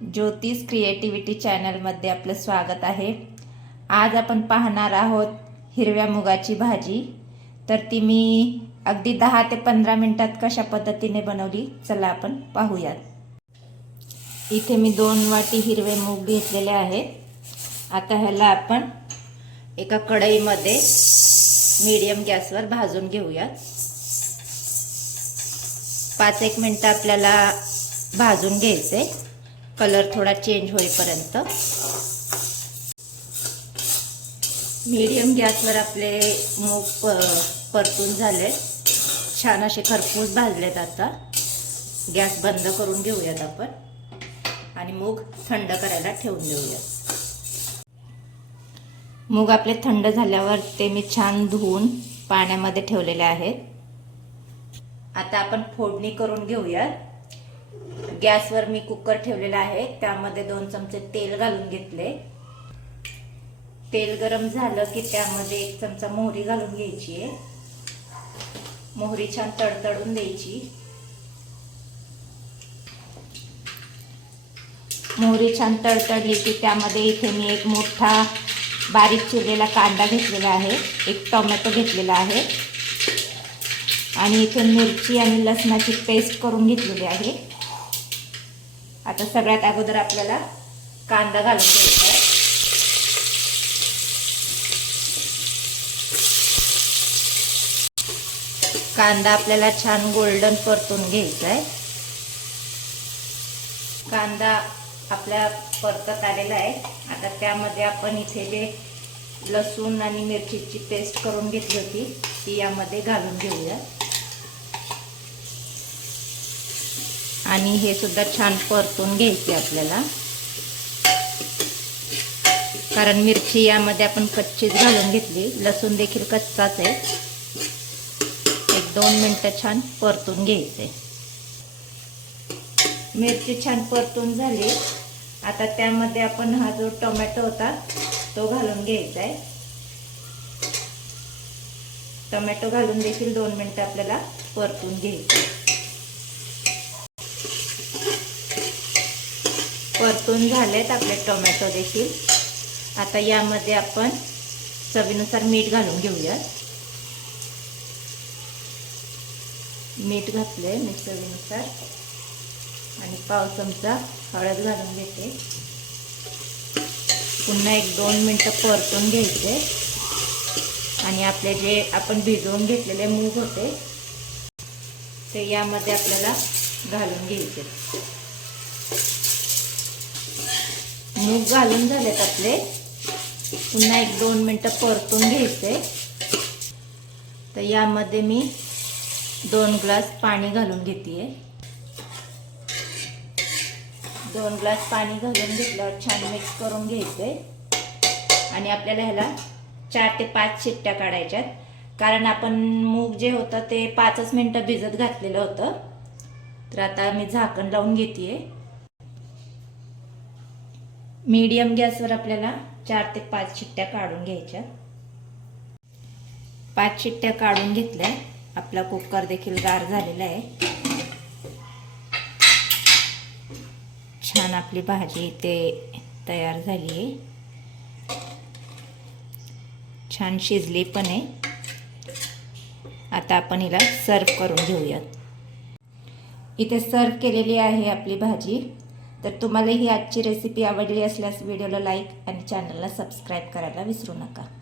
ज्योतिष क्रिएटिव्हिटी चॅनलमध्ये आपलं स्वागत आहे। आज आपण पाहणार आहोत हिरव्या मुगाची भाजी। तर ती मी अगदी 10 ते 15 मिनिटात कशा पद्धतीने बनवली चला आपण पाहूयात। इथे मी 2 वाटी हिरवे मूग घेतलेले आहेत। आता ह्याला आपण एका कढईमध्ये मीडियम गॅसवर भाजून घेऊयात। 5-1 मिनिट आपल्याला भाजून घ्यायचे, कलर थोडा चेंज होईपर्यंत। मीडियम गॅसवर आपले मूग परतून झाले, छान असे खरपूस भाजलेत। आता गॅस बंद करून घेऊयात आपण आणि मूग थंड करायला ठेवून देऊयात। मूग आपले थंड झाल्यावर ते मी छान धुवून पाण्यामध्ये ठेवलेले आहेत। आता आपण फोडणी करून घेऊयात। गॅसवर मी कुकर ठेवलेला आहे, त्यामध्ये 2 चमचे तेल घालून घेतले। तेल गरम झालं की त्यामध्ये 1 चमचा मोहरी घालून घ्यायची आहे। मोहरी छान तडतडून द्यायची। मोहरी छान तडतडली की त्यामध्ये इथे मी एक मोठा बारीक चिरलेला कांदा घेतलेला आहे, 1 टोमॅटो घेतलेला आहे आणि इथे मिरची आणि लसणाची पेस्ट करून घेतलेली आहे। आता सगळ्यात अगोदर आपल्याला कांदा घालून घ्यायचा आहे। कांदा आपल्याला छान गोल्डन परतून घ्यायचा आहे। कांदा आपल्या परतत आलेला आहे। आता त्यामध्ये आपण इथे जे लसूण आणि मिरचीची पेस्ट करून घेतली होती ती यामध्ये घालून घेऊया आणि हे सुद्धा छान परतून घ्यायचे आपल्याला, कारण मिरची यामध्ये आपण कच्चीच घालून घेतली, लसूण देखील कच्चाच आहे। 1-2 मिनिटं छान परतून घ्यायचे। मिरची छान परतून झाली। आता त्यामध्ये आपण हा जो टोमॅटो होता तो घालून घ्यायचा आहे। टोमॅटो घालून देखील 2 मिनिटं आपल्याला परतून घ्यायचे। परतून झालेत आपले टोमॅटो देखील। आता यामध्ये आपण चवीनुसार मीठ घालून घेऊया। मीठ घातले मी चवीनुसार आणि पाव चमचा हळद घालून घेते। पुन्हा 1-2 मिनिटं परतून घ्यायचे आणि आपले जे आपण भिजवून घेतलेले मूग होते ते यामध्ये आपल्याला घालून घ्यायचे। मूग घालून झालेत आपले, पुन्हा 1-2 मिनिटं परतून घ्यायचे। तर यामध्ये मी 2 ग्लास पाणी घालून घेते। 2 ग्लास पाणी घालून घेतल्यावर छान मिक्स करून घ्यायचे आणि आपल्याला ह्याला 4 ते 5 शिट्ट्या काढायच्यात, कारण आपण मूग जे होतं ते 5च मिनिटं भिजत घातलेलं होतं। तर आता मी झाकण लावून घेते। मीडियम गॅसवर आपल्याला 4 ते 5 शिट्ट्या काढून घ्यायच्या। 5 शिट्ट्या काढून घेतल्या। आपला कुकर देखील गार झालेला आहे। छान आपली भाजी इथे तयार झाली आहे, छान शिजली पण आहे। आता आपण हिला सर्व करून घेऊयात। इथे सर्व केलेली आहे आपली भाजी। तर तुम्हाला ही आजची रेसिपी आवडली असल्यास व्हिडिओला लाईक आणि चॅनलला सबस्क्राईब करायला विसरू नका।